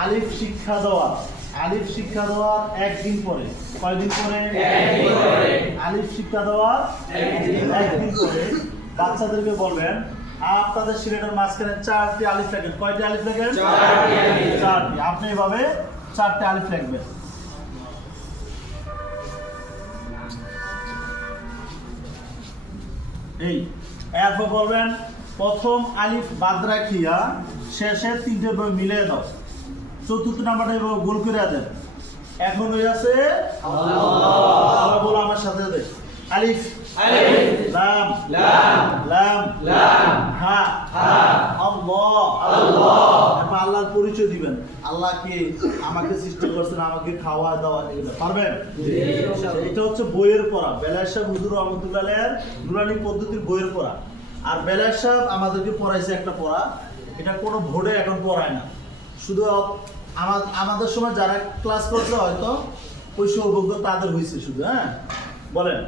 আলিফ শিক্ষা দেওয়া, আলিফ শিক্ষা দেওয়ার একদিন পরে, কয়দিন পরে? আলিফ শিক্ষা দেওয়ার একদিন পরে বাচ্চাদেরকে বলবেন আপনাদের সিলেটের মাঝখানে 4টি আলিফ লেখেন। কয়টি আলিফ লেখেন? 4টি। আপনি এভাবে 4টি আলিফ লিখবেন। এই এরপর বলবেন প্রথম আলিফ বাদ রাখিয়া শেষের 3টে বই মিলিয়ে দাও। চতুর্থ নাম্বারটা এভাবে গোল করে দেন। এখন হয়ে আছে আল্লাহ। বলো আমার সাথে দে। আলিফ লাম হা আল্লাহ। এরপর আল্লাহর পরিচয় দিবেন। আল্লাহ কে? আমাকে সৃষ্টি করছেন, আমাকে খাওয়া দাওয়া এগুলো পারবেন? এটা হচ্ছে বইয়ের পড়া, বেলায়েত সাহেব হুজুর রহমতুল্লাহের নুরানি পদ্ধতির বইয়ের পড়া। আর বেলায়েত সাহেব আমাদেরকে পড়াইছে একটা পড়া, এটা কোনো বোর্ডে এখন পড়ায় না, শুধু আমাদের সময় যারা ক্লাস করছে হয়তো ওই সৌভাগ্য তাদের হয়েছে শুধু। হ্যাঁ বলেন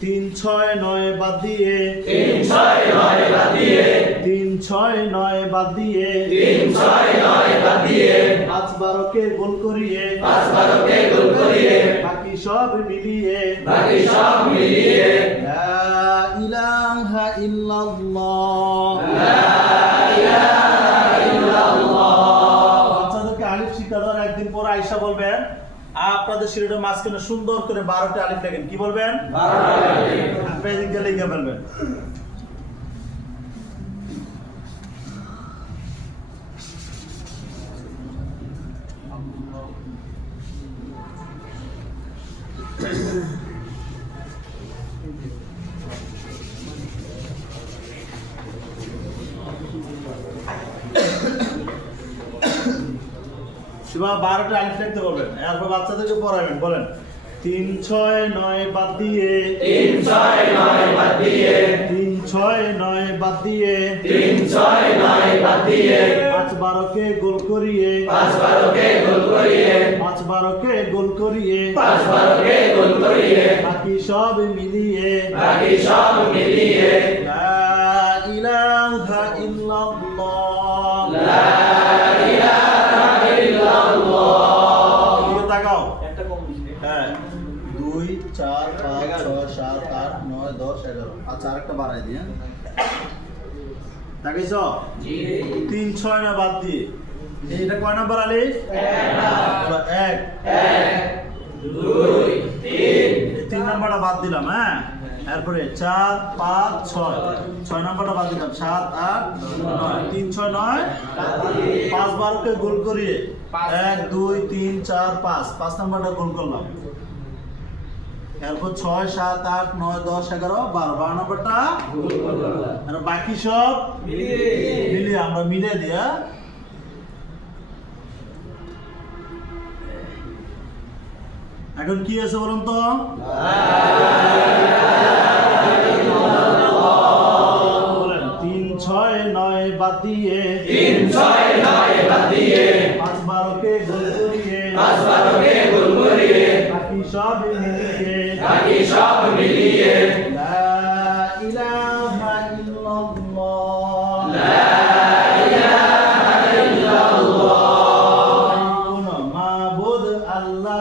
3 6 9 বাদ দিয়ে 3 6 9 বাদ দিয়ে 5 12 কে গোল করিয়ে বাকি সব মিলিয়ে লা ইলাহা ইল্লাল্লাহ। বাচ্চাদেরকে আলিফ শিক্ষা দেওয়ার একদিন পর আয়েশা বলবেন আপনাদের সিলেটের মাঝখানে সুন্দর করে 12টি আলিফ লেখেন। কি বলবেন? 12টি আলিফ। আপনি এদিকে লিখে ফেলবেন। শিবা 12টা আলিফ লিখতে বলবেন। এরপর বাচ্চাদেরকে পড়াবেন। বলেন 3 6 9 বাদ দিয়ে 5 12 কে গোল করিয়ে 5 12 কে গোল করিয়ে বাকি সব মিলিয়ে লা ইলাহা ইল্লাল্লাহ। তাকাও। হ্যাঁ 2 4 5 6 7 8 9 10 11। আচ্ছা আরেকটা বাড়াই দিই। তাকাইছো? 3 6 না বাদ দিয়ে এটা কয় নাম্বার আলিফ? 1 2 3 নাম্বারটা বাদ দিলাম। হ্যাঁ এরপরে 4 5 6 নাম্বারটা বাদ দিলাম। 7 8 9 3 6 9 5 12 কে গোল করিয়ে 1 2 3 4 5 নাম্বারটা গোল করলাম। এরপর 6 7 8 9 10 11 12 নাম্বারটা গোল করলাম। আর বাকি সব মিলিয়ে আমরা মিলিয়ে দিই। এখন কি আছে বলুন তো? বলেন 3 6 9 বাদ দিয়ে 5 12 কে গোল করিয়ে বাকি সব মিলিয়ে লা ইলাহা ইল্লাল্লাহ। কোনো মাবুদ আল্লাহ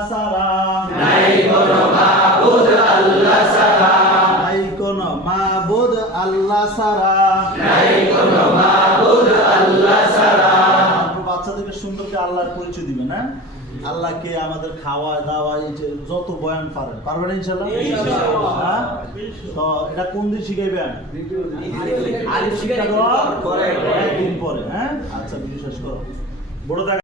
ছাড়া বাচ্চাদেরকে সুন্দর করে আল্লাহর পরিচয় দিবেন। হ্যাঁ আল্লাহকে আমাদের খাওয়া দাওয়া এই যে যত বয়ান পারবেন ইনশাআল্লাহ। হ্যাঁ তো এটা কোন দিন শিখাইবেন? আলিফ শিক্ষা দেওয়ার একদিন পরে। হ্যাঁ আচ্ছা বিশেষ করো বড়